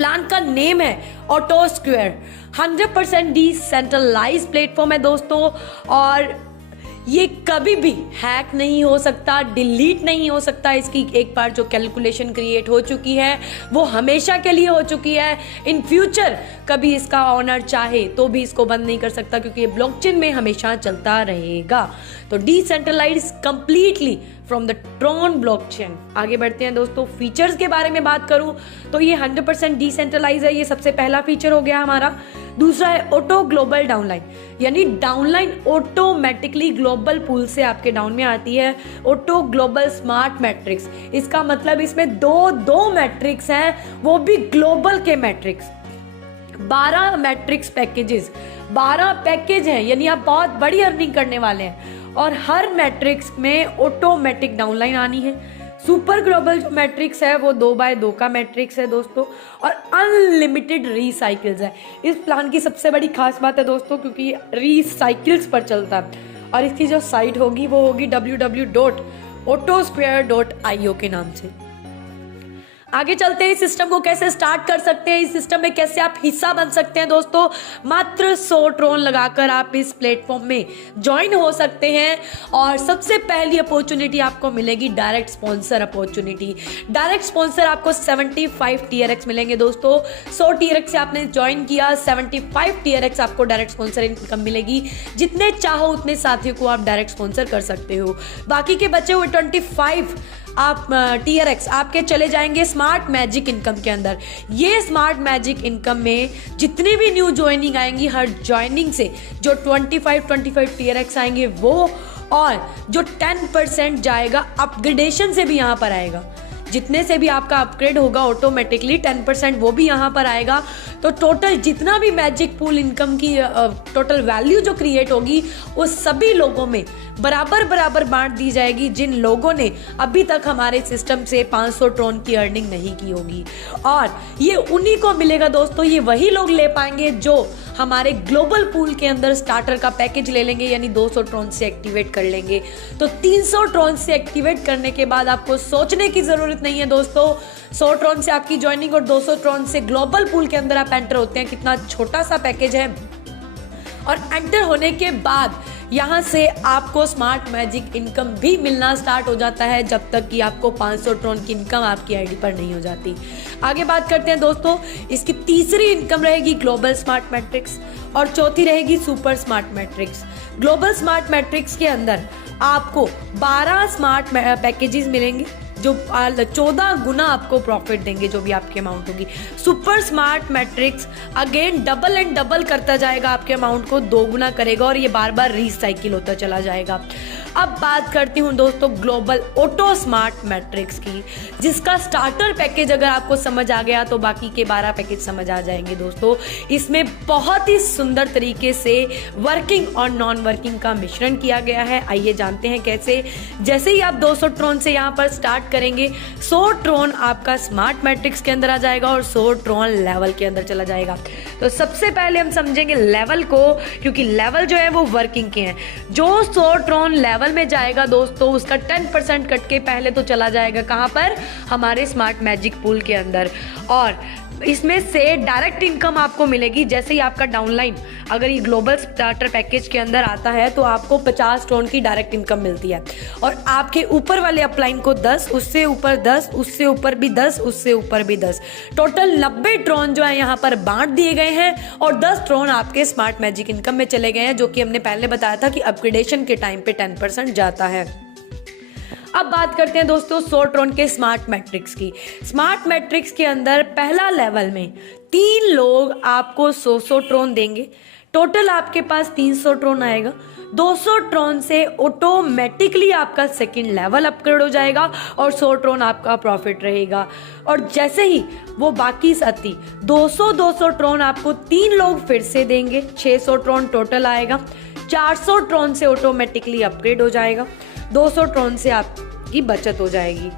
Plan का name है auto square. 100% decentralise platform है दोस्तों, और ये कभी भी हैक नहीं हो सकता, डिलीट नहीं हो सकता। इसकी एक बार जो कैलकुलेशन क्रिएट हो चुकी है वो हमेशा के लिए हो चुकी है। इन फ्यूचर कभी इसका ऑनर चाहे तो भी इसको बंद नहीं कर सकता, क्योंकि ये ब्लॉकचेन में हमेशा चलता रहेगा। तो decentralise completely from the Tron blockchain. आगे बढ़ते हैं दोस्तों। फीचर्स के बारे में बात करूं तो ये 100% डिसेंट्रलाइज है, ये सबसे पहला फीचर हो गया हमारा। दूसरा है ऑटो ग्लोबल डाउनलाइन, यानी डाउनलाइन ऑटोमेटिकली ग्लोबल पूल से आपके डाउन में आती है। ऑटो ग्लोबल स्मार्ट मैट्रिक्स, इसका मतलब इसमें दो मैट्रिक्स हैं, वो भी ग्लोबल के मैट्रिक्स। 12 मैट्रिक्स पैकेजेस, 12 पैकेज हैं, यानी आप बहुत बड़ी अर्निंग करने वाले हैं। और हर मैट्रिक्स में ऑटोमेटिक डाउनलाइन आनी है। सुपर ग्लोबल जो मैट्रिक्स है वो 2x2 का मैट्रिक्स है दोस्तों, और अनलिमिटेड रीसाइकिल्स है। इस प्लान की सबसे बड़ी खास बात है दोस्तों, क्योंकि ये रीसाइकिल्स पर चलता है। और इसकी जो साइट होगी वो होगी www.autosquare.io के नाम से। आगे चलते हैं, इस सिस्टम को कैसे स्टार्ट कर सकते हैं, इस सिस्टम में कैसे आप हिस्सा बन सकते हैं दोस्तों। मात्र 100 ट्रोन लगाकर आप इस प्लेटफॉर्म में ज्वाइन हो सकते हैं। और सबसे पहली अपॉर्चुनिटी आपको मिलेगी direct sponsor opportunity. Direct sponsor आपको 75 TRX मिलेंगे दोस्तों। 100 TRX से आपने ज्वाइन किया, 75 TRX आपको डायरेक्ट स्पॉन्सर इनकम मिलेगी। जितने चाहो उतने साथियों को आप डायरेक्ट स्पॉन्सर कर सकते हो। बाकी के बचे हुए 25 आप TRX आपके चले जाएंगे स्मार्ट मैजिक इनकम के अंदर। ये स्मार्ट मैजिक इनकम में जितनी भी न्यू ज्वाइनिंग आएंगी, हर ज्वाइनिंग से जो 25 TRX आएंगे वो, और जो 10% जाएगा अपग्रेडेशन से भी यहाँ पर आएगा। जितने से भी आपका अपग्रेड होगा ऑटोमेटिकली 10% वो भी यहाँ पर आएगा। तो टोटल जितना भी मैजिक पूल इनकम की टोटल वैल्यू जो क्रिएट होगी वो सभी लोगों में बराबर बांट दी जाएगी, जिन लोगों ने अभी तक हमारे सिस्टम से 500 ट्रोन की अर्निंग नहीं की होगी। और ये उन्हीं को मिलेगा दोस्तों, ये वही लोग ले पाएंगे जो हमारे ग्लोबल पूल के अंदर स्टार्टर का पैकेज ले लेंगे, यानी 200 ट्रोन से एक्टिवेट कर लेंगे। तो 300 ट्रोन से एक्टिवेट करने के बाद आपको सोचने की जरूरत नहीं है दोस्तों। 100 ट्रोन से आपकी ज्वाइनिंग और 200 ट्रोन से ग्लोबल पूल के अंदर आप एंटर होते हैं। कितना छोटा सा पैकेज है। और एंटर होने के बाद यहाँ से आपको स्मार्ट मैजिक इनकम भी मिलना स्टार्ट हो जाता है, जब तक कि आपको 500 ट्रोन की इनकम आपकी आईडी पर नहीं हो जाती। आगे बात करते हैं दोस्तों, इसकी तीसरी इनकम रहेगी ग्लोबल स्मार्ट मैट्रिक्स, और चौथी रहेगी super smart matrix. Global smart matrix के अंदर आपको 12 स्मार्ट पैकेजेस मिलेंगे जो 14 गुना आपको प्रॉफिट देंगे, जो भी आपकी अमाउंट होगी। Super smart matrix again double and double करता जाएगा, आपके अमाउंट को 2 गुना करेगा, और ये बार बार रिसाइकिल होता चला जाएगा। अब बात करती हूँ दोस्तों ग्लोबल ऑटो स्मार्ट मैट्रिक्स की, जिसका स्टार्टर पैकेज अगर आपको समझ आ गया तो बाकी के 12 पैकेज समझ आ जाएंगे दोस्तों। इसमें बहुत ही सुंदर तरीके से वर्किंग और नॉन वर्किंग का मिश्रण किया गया है। आइए जानते हैं कैसे। जैसे ही आप 200 ट्रोन से यहाँ पर स्टार्ट करेंगे, 100 ट्रोन आपका स्मार्ट मैट्रिक्स के अंदर आ जाएगा और 100 ट्रोन लेवल के अंदर चला जाएगा। तो सबसे पहले हम समझेंगे लेवल को, क्योंकि लेवल जो है वो वर्किंग के हैं। जो 100 ट्रोन लेवल में जाएगा दोस्तों, उसका 10% कट के पहले तो चला जाएगा कहां पर, हमारे स्मार्ट मैजिक पूल के अंदर। और इसमें से डायरेक्ट इनकम आपको मिलेगी जैसे ही आपका डाउनलाइन अगर ये ग्लोबल स्टार्टर पैकेज के अंदर आता है तो आपको 50 ट्रोन की डायरेक्ट इनकम मिलती है। और आपके ऊपर वाले अपलाइन को 10, उससे ऊपर 10, उससे ऊपर भी 10, उससे ऊपर भी 10, टोटल 90 ट्रोन जो है यहाँ पर बांट दिए गए हैं। और 10 ट्रोन आपके स्मार्ट मैजिक इनकम में चले गए हैं, जो कि हमने पहले बताया था कि अपग्रेडेशन के टाइम पे 10% जाता है। अब बात करते हैं दोस्तों 100 ट्रोन के स्मार्ट मैट्रिक्स की। स्मार्ट मैट्रिक्स के अंदर पहला लेवल में 3 लोग आपको 100 ट्रोन देंगे। टोटल आपके पास 300 ट्रोन आएगा। 200 ट्रोन से ऑटोमेटिकली आपका सेकंड लेवल अपग्रेड हो जाएगा और 100 ट्रोन आपका प्रॉफिट रहेगा। और जैसे ही वो बाकी साथी 200 ट्रोन आपको 3 लोग फिर से देंगे, 600 ट्रोन टोटल आएगा। 400 ट्रोन से ऑटोमेटिकली अपग्रेड हो जाएगा। 200 ट्रोन से आपकी बचत हो जाएगी।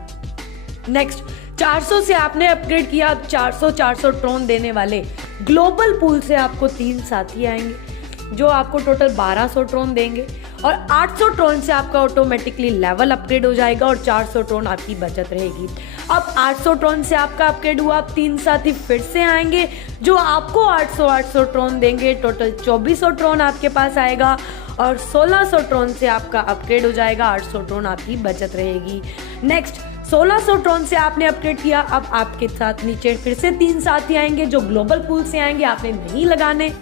नेक्स्ट 400 से आपने अपग्रेड किया, अब 400 ट्रोन देने वाले ग्लोबल पूल से आपको 3 साथी आएंगे जो आपको टोटल 1200 ट्रोन देंगे। और 800 ट्रोन से आपका ऑटोमेटिकली लेवल अपग्रेड हो जाएगा और 400 ट्रोन आपकी बचत रहेगी। अब 800 ट्रॉन से आपका अपग्रेड हुआ, अब 3 साथी फिर से आएंगे जो आपको 800 ट्रॉन देंगे। टोटल 2400 ट्रॉन आपके पास आएगा और 1600 ट्रॉन से आपका अपग्रेड हो जाएगा, 800 ट्रॉन आपकी बचत रहेगी। नेक्स्ट 1600 ट्रॉन से आपने अपग्रेड किया, अब आपके साथ नीचे फिर से 3 साथी आएंगे जो ग्लोबल पूल से आएंगे, आपने नहीं लगाने।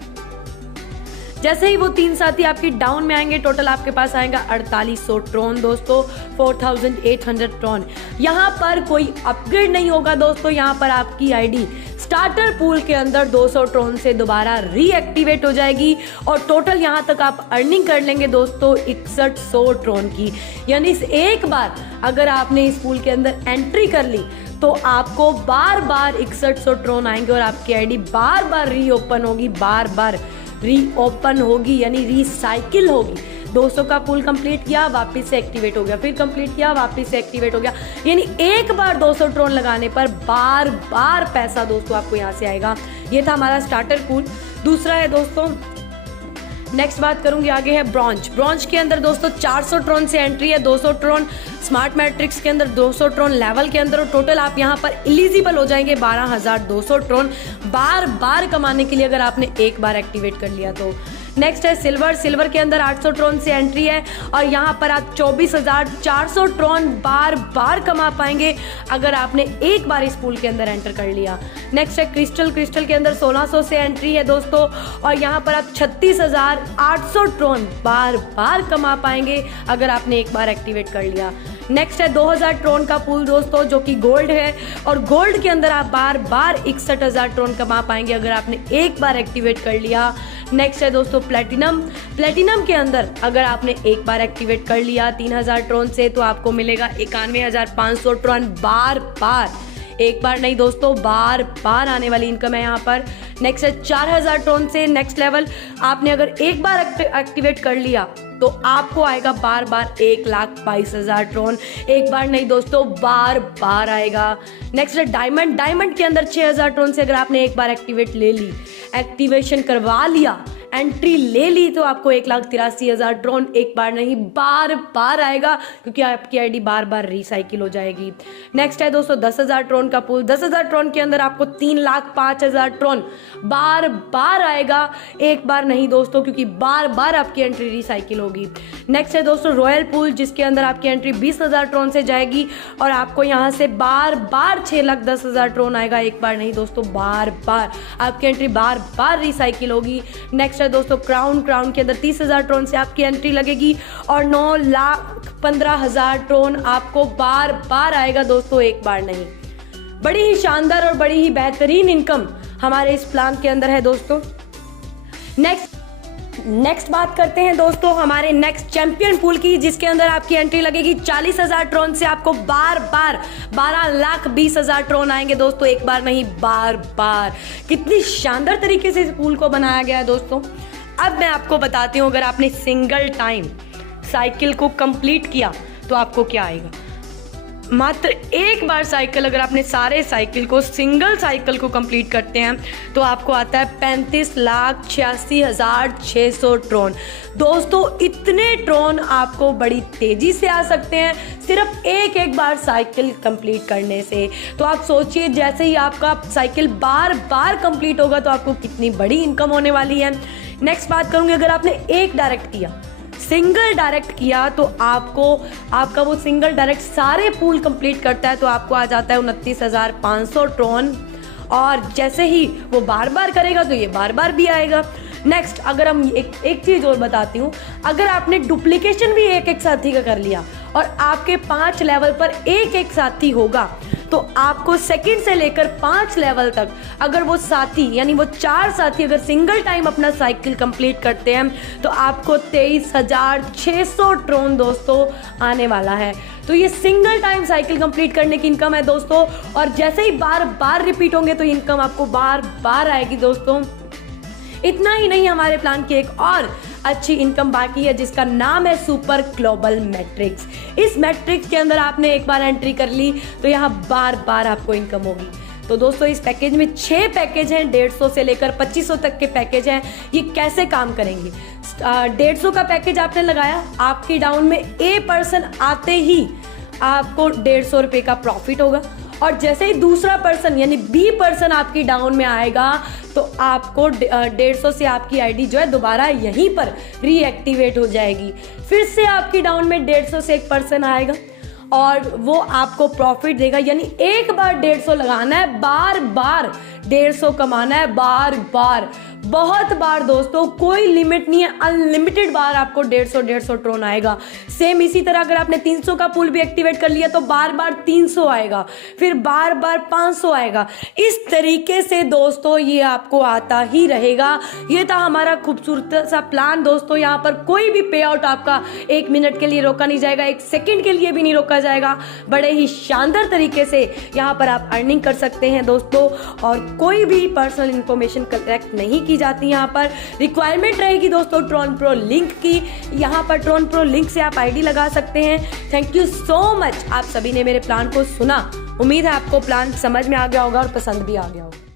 जैसे ही वो 3 साथी आपकी डाउन में आएंगे, टोटल आपके पास आएगा 4800 ट्रॉन दोस्तों, 4800 ट्रॉन। यहाँ पर कोई अपग्रेड नहीं होगा दोस्तों, यहाँ पर आपकी आईडी स्टार्टर पूल के अंदर 200 ट्रॉन से दोबारा रीएक्टिवेट हो जाएगी और टोटल यहाँ तक आप अर्निंग कर लेंगे दोस्तों 6100 ट्रॉन की। यानी एक बार अगर आपने इस पूल के अंदर एंट्री कर ली तो आपको बार बार 6100 ट्रॉन आएंगे और आपकी आईडी बार बार रीओपन होगी, बार बार रीओपन होगी, यानी रिसाइकिल होगी। 200 का पूल कंप्लीट किया, वापस से एक्टिवेट हो गया, फिर कंप्लीट किया, वापस से एक्टिवेट हो गया। यानी एक बार 200 ट्रॉन लगाने पर बार बार पैसा दोस्तों आपको यहाँ से आएगा। ये था हमारा स्टार्टर पूल। दूसरा है दोस्तों, नेक्स्ट बात करूंगी आगे है ब्रॉन्ज। ब्रॉन्ज के अंदर दोस्तों 400 ट्रॉन से एंट्री है, 200 ट्रॉन स्मार्ट मैट्रिक्स के अंदर, 200 ट्रॉन लेवल के अंदर, और टोटल आप यहाँ पर एलिजिबल हो जाएंगे 12200 ट्रॉन बार बार कमाने के लिए अगर आपने एक बार एक्टिवेट कर लिया तो। नेक्स्ट है सिल्वर। सिल्वर के अंदर 800 ट्रॉन से एंट्री है और यहाँ पर आप 24400 ट्रॉन बार बार कमा पाएंगे अगर आपने एक बार इस पूल के अंदर एंटर कर लिया। नेक्स्ट है क्रिस्टल। क्रिस्टल के अंदर 1600 से एंट्री है दोस्तों और यहाँ पर आप 36800 ट्रॉन बार बार कमा पाएंगे अगर आपने एक बार एक्टिवेट कर लिया। नेक्स्ट है 2000 ट्रॉन का पूल दोस्तों जो कि गोल्ड है और गोल्ड के अंदर आप बार बार 61000 ट्रॉन कमा पाएंगे अगर आपने एक बार एक्टिवेट कर लिया। नेक्स्ट है दोस्तों प्लेटिनम। प्लेटिनम के अंदर अगर आपने एक बार एक्टिवेट कर लिया 3000 ट्रॉन से तो आपको मिलेगा 91500 ट्रॉन बार बार, एक बार नहीं दोस्तों, बार बार आने वाली इनकम है यहाँ पर। नेक्स्ट है 4000 ट्रॉन से नेक्स्ट लेवल। आपने अगर एक बार एक्टिवेट कर लिया तो आपको आएगा बार बार 1,22,000 ट्रॉन, एक बार नहीं दोस्तों, बार बार आएगा। नेक्स्ट है डायमंड। डायमंड के अंदर 6000 ट्रॉन से अगर आपने एक बार एक्टिवेट ले ली, एक्टिवेशन करवा लिया, एंट्री ले ली तो आपको 1,83,000 ट्रॉन एक बार नहीं बार बार आएगा क्योंकि आपकी आईडी बार बार रिसाइकिल हो जाएगी। नेक्स्ट है दोस्तों 10,000 ट्रॉन का पूल। 10,000 ट्रॉन के अंदर आपको 3,05,000 ट्रॉन बार बार आएगा, एक बार नहीं दोस्तों, क्योंकि बार बार आपकी एंट्री रिसाइकिल होगी। नेक्स्ट है दोस्तों रॉयल पूल जिसके अंदर आपकी एंट्री 20,000 ट्रॉन से जाएगी और आपको यहाँ से बार बार 6,10,000 ट्रॉन आएगा, एक बार नहीं दोस्तों, बार बार आपकी एंट्री बार बार रिसाइकिल होगी। नेक्स्ट है दोस्तों क्राउन। क्राउन के अंदर 30,000 ट्रॉन से आपकी एंट्री लगेगी और 9,15,000 ट्रॉन आपको बार बार आएगा दोस्तों, एक बार नहीं। बड़ी ही शानदार और बड़ी ही बेहतरीन इनकम हमारे इस प्लान के अंदर है दोस्तों। नेक्स्ट बात करते हैं दोस्तों हमारे नेक्स्ट चैंपियन पूल की जिसके अंदर आपकी एंट्री लगेगी 40,000 ट्रॉन से आपको बार बार 12,20,000 ट्रॉन आएंगे दोस्तों, एक बार नहीं, बार बार। कितनी शानदार तरीके से इस पूल को बनाया गया है दोस्तों। अब मैं आपको बताती हूँ अगर आपने सिंगल टाइम साइकिल को कंप्लीट किया तो आपको क्या आएगा। मात्र एक बार साइकिल अगर आपने सारे साइकिल को सिंगल साइकिल को कंप्लीट करते हैं तो आपको आता है 35,86,600 ट्रॉन। दोस्तों इतने ट्रॉन आपको बड़ी तेजी से आ सकते हैं सिर्फ एक बार साइकिल कंप्लीट करने से। तो आप सोचिए जैसे ही आपका साइकिल बार बार कंप्लीट होगा तो आपको कितनी बड़ी इनकम होने वाली है। नेक्स्ट बात करूंगी अगर आपने एक डायरेक्ट किया, सिंगल डायरेक्ट किया तो आपका वो सिंगल डायरेक्ट सारे पूल कंप्लीट करता है तो आपको आ जाता है 29,500 ट्रॉन और जैसे ही वो बार बार करेगा तो ये बार बार भी आएगा। नेक्स्ट अगर हम एक चीज़ और बताती हूँ, अगर आपने डुप्लीकेशन भी एक साथी का कर लिया और आपके 5 लेवल पर एक साथी होगा तो आपको सेकंड से लेकर 5 लेवल तक अगर वो साथी यानी वो 4 साथी अगर सिंगल टाइम अपना साइकिल कंप्लीट करते हैं तो आपको 23,600 ट्रॉन दोस्तों आने वाला है। तो ये सिंगल टाइम साइकिल कंप्लीट करने की इनकम है दोस्तों और जैसे ही बार बार रिपीट होंगे तो इनकम आपको बार बार आएगी दोस्तों। इतना ही नहीं, हमारे प्लान की एक और अच्छी इनकम बाकी है जिसका नाम है सुपर ग्लोबल मैट्रिक्स। इस मैट्रिक्स के अंदर आपने एक बार एंट्री कर ली तो यहाँ बार बार आपको इनकम होगी। तो दोस्तों इस पैकेज में 6 पैकेज हैं, 150 से लेकर 2500 तक के पैकेज हैं। ये कैसे काम करेंगे? 150 का पैकेज आपने लगाया, आपकी डाउन में A पर्सन आते ही आपको 150 रुपये का प्रॉफिट होगा और जैसे ही दूसरा पर्सन यानी बी पर्सन आपकी डाउन में आएगा तो आपको 150 से आपकी आईडी जो है दोबारा यहीं पर रीएक्टिवेट हो जाएगी। फिर से आपकी डाउन में 150 से एक पर्सन आएगा और वो आपको प्रॉफिट देगा, यानी एक बार 150 लगाना है, बार बार 150 कमाना है, बार बार, बहुत बार दोस्तों, कोई लिमिट नहीं है, अनलिमिटेड बार आपको 150 ट्रोन आएगा। सेम इसी तरह अगर आपने 300 का पुल भी एक्टिवेट कर लिया तो बार बार 300 आएगा, फिर बार बार 500 आएगा। इस तरीके से दोस्तों ये आपको आता ही रहेगा। ये था हमारा खूबसूरत सा प्लान दोस्तों। यहाँ पर कोई भी पे आउट आपका 1 मिनट के लिए रोका नहीं जाएगा, 1 सेकेंड के लिए भी नहीं रोका जाएगा। बड़े ही शानदार तरीके से यहाँ पर आप अर्निंग कर सकते हैं दोस्तों, और कोई भी पर्सनल इंफॉर्मेशन कलेक्ट नहीं की जाती। यहाँ पर रिक्वायरमेंट रहेगी दोस्तों ट्रॉन प्रो लिंक की। यहाँ पर ट्रॉन प्रो लिंक से आप आईडी लगा सकते हैं। थैंक यू सो मच, आप सभी ने मेरे प्लान को सुना। उम्मीद है आपको प्लान समझ में आ गया होगा और पसंद भी आ गया होगा।